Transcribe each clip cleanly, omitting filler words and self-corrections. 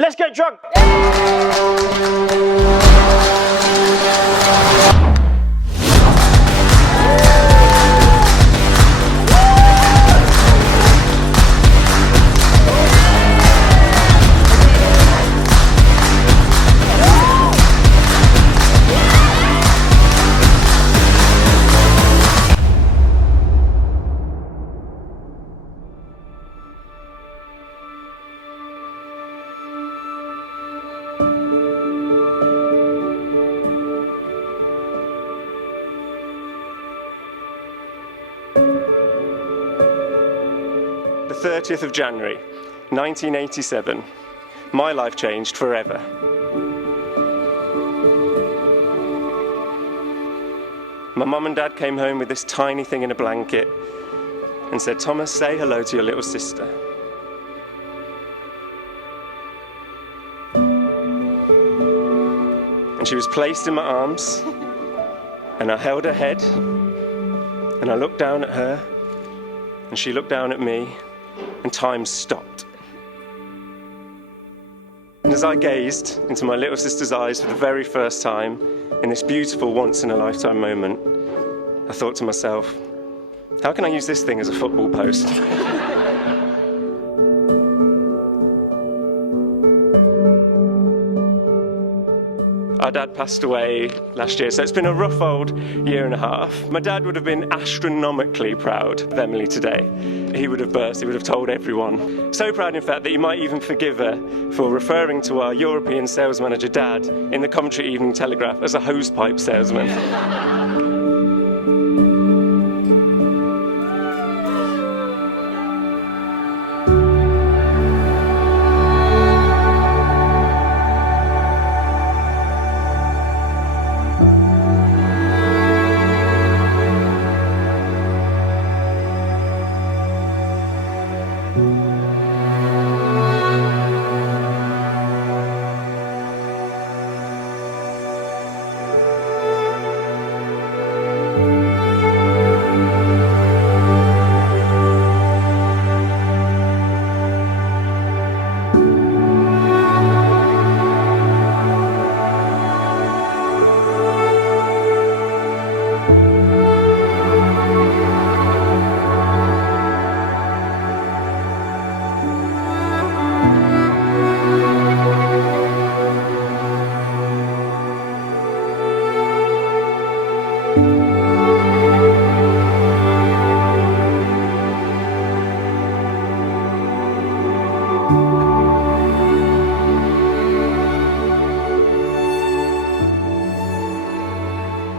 Let's get drunk! The 30th of January, 1987. My life changed forever. My mum and dad came home with this tiny thing in a blanket and said, "Thomas, say hello to your little sister." And she was placed in my arms, and I held her head, and I looked down at her, and she looked down at me, and time stopped. And as I gazed into my little sister's eyes for the very first time, in this beautiful once-in-a-lifetime moment, I thought to myself, how can I use this thing as a football post? Our dad passed away last year, so it's been a rough old year and a half. My dad would have been astronomically proud of Emily today. He would have burst, he would have told everyone. So proud, in fact, that you might even forgive her for referring to our European sales manager, Dad, in the Coventry Evening Telegraph as a hosepipe salesman.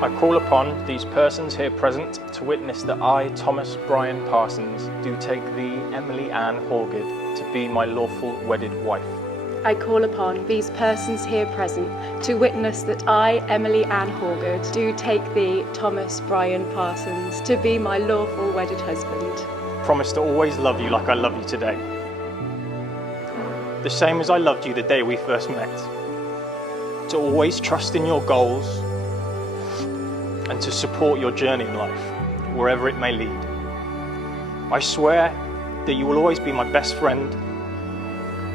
I call upon these persons here present to witness that I, Thomas Brian Parsons, do take thee, Emily Ann Horgood, to be my lawful wedded wife. I call upon these persons here present to witness that I, Emily Ann Horgood, do take thee, Thomas Brian Parsons, to be my lawful wedded husband. Promise to always love you like I love you today. The same as I loved you the day we first met. To always trust in your goals and to support your journey in life, wherever it may lead. I swear that you will always be my best friend,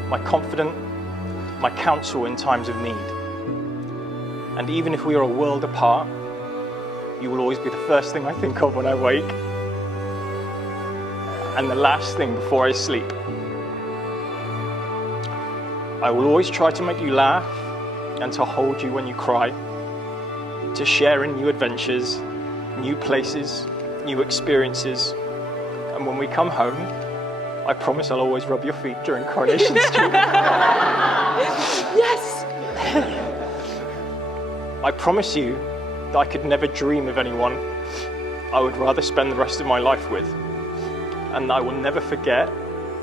my confidant, my counsel in times of need. And even if we are a world apart, you will always be the first thing I think of when I wake, and the last thing before I sleep. I will always try to make you laugh and to hold you when you cry, to share in new adventures, new places, new experiences. And when we come home, I promise I'll always rub your feet during Coronation Street. Yes! I promise you that I could never dream of anyone I would rather spend the rest of my life with. And I will never forget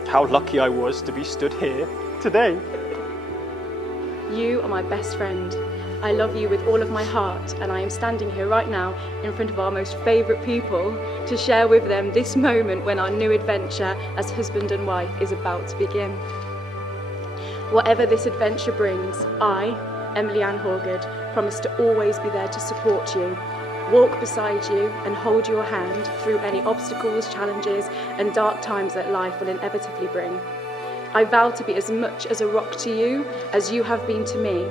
how lucky I was to be stood here today. You are my best friend. I love you with all of my heart, and I am standing here right now in front of our most favourite people to share with them this moment when our new adventure as husband and wife is about to begin. Whatever this adventure brings, I, Emily Ann Horgood, promise to always be there to support you, walk beside you and hold your hand through any obstacles, challenges and dark times that life will inevitably bring. I vow to be as much as a rock to you as you have been to me.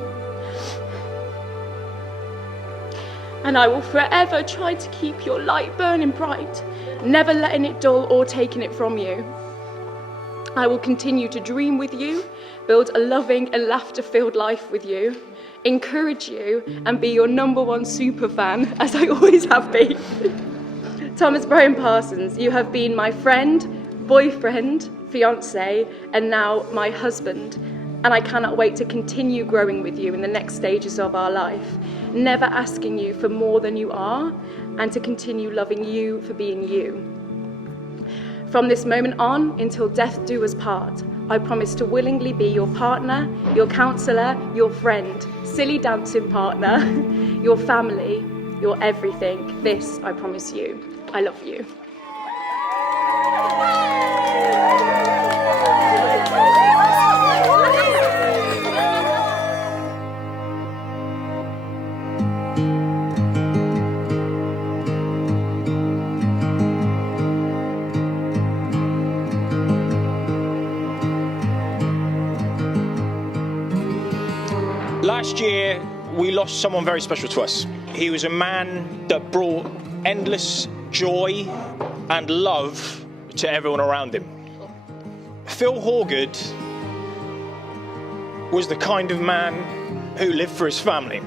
And I will forever try to keep your light burning bright, never letting it dull or taking it from you. I will continue to dream with you, build a loving and laughter-filled life with you, encourage you, and be your #1 super fan, as I always have been. Thomas Brian Parsons, you have been my friend, boyfriend, fiancé, and now my husband. And I cannot wait to continue growing with you in the next stages of our life, never asking you for more than you are, and to continue loving you for being you. From this moment on, until death do us part, I promise to willingly be your partner, your counsellor, your friend, silly dancing partner, your family, your everything. This I promise you. I love you. Last year, we lost someone very special to us. He was a man that brought endless joy and love to everyone around him. Phil Horgood was the kind of man who lived for his family.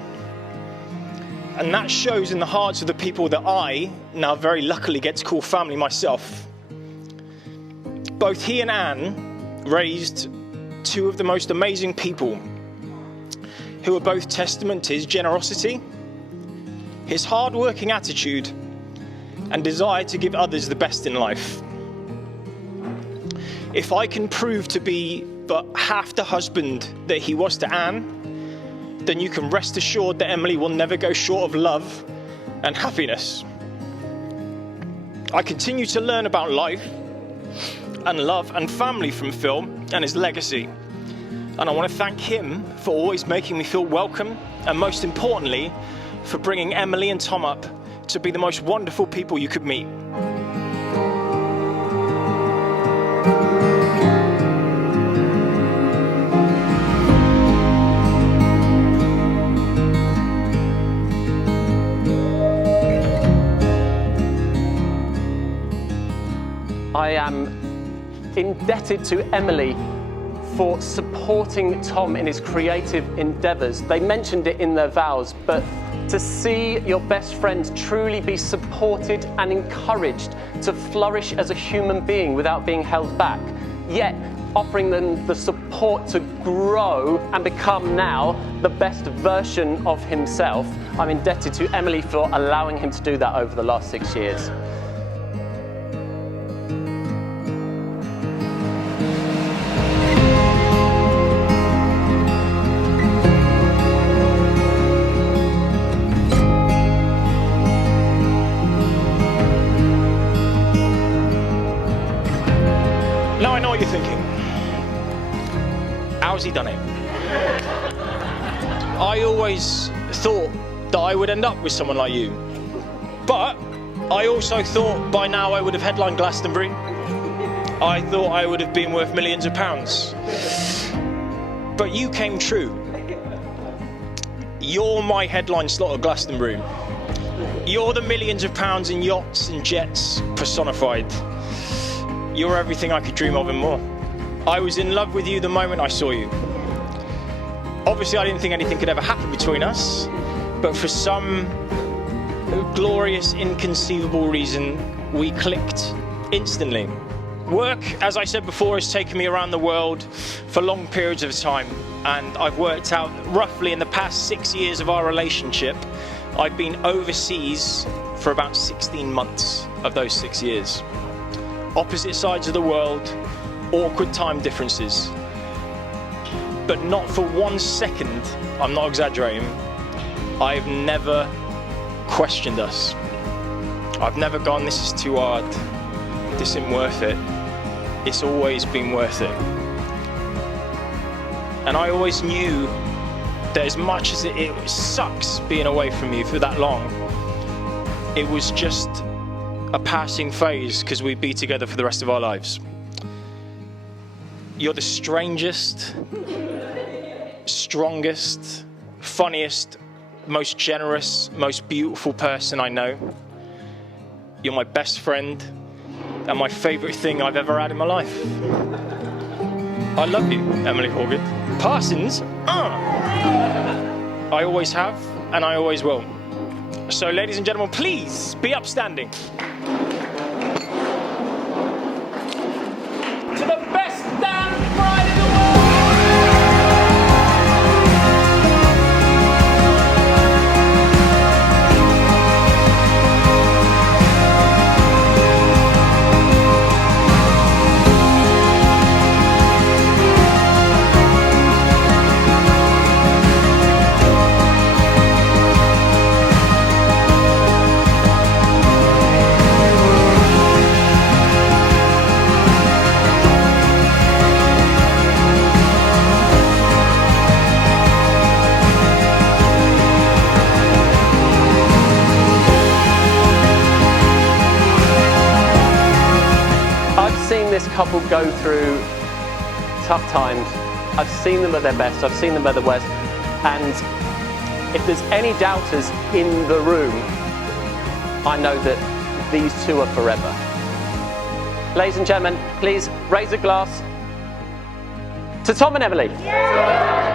And that shows in the hearts of the people that I now very luckily get to call family myself. Both he and Anne raised two of the most amazing people who are both testament to his generosity, his hard-working attitude, and desire to give others the best in life. If I can prove to be but half the husband that he was to Anne, then you can rest assured that Emily will never go short of love and happiness. I continue to learn about life and love and family from Phil and his legacy. And I want to thank him for always making me feel welcome, and most importantly, for bringing Emily and Tom up to be the most wonderful people you could meet. I am indebted to Emily for supporting Tom in his creative endeavours. They mentioned it in their vows, but to see your best friend truly be supported and encouraged to flourish as a human being without being held back, yet offering them the support to grow and become now the best version of himself, I'm indebted to Emily for allowing him to do that over the last 6 years. Now I know what you're thinking. How's he done it? I always thought that I would end up with someone like you. But I also thought by now I would have headlined Glastonbury. I thought I would have been worth millions of pounds. But you came true. You're my headline slot at Glastonbury. You're the millions of pounds in yachts and jets personified. You're everything I could dream of and more. I was in love with you the moment I saw you. Obviously, I didn't think anything could ever happen between us, but for some glorious, inconceivable reason, we clicked instantly. Work, as I said before, has taken me around the world for long periods of time, and I've worked out roughly in the past 6 years of our relationship, I've been overseas for about 16 months of those 6 years. Opposite sides of the world, awkward time differences. But not for 1 second, I'm not exaggerating, I've never questioned us. I've never gone, this is too hard, this isn't worth it. It's always been worth it. And I always knew that as much as it sucks being away from you for that long, it was just a passing phase because we'd be together for the rest of our lives. You're the strangest, strongest, funniest, most generous, most beautiful person I know. You're my best friend and my favourite thing I've ever had in my life. I love you, Emily Horgan. Parsons, I always have and I always will. So, ladies and gentlemen, please be upstanding. To the best damn bride in the world! This couple go through tough times. I've seen them at their best, I've seen them at their worst, and if there's any doubters in the room, I know that these two are forever. Ladies and gentlemen, please raise a glass to Tom and Emily. Yeah.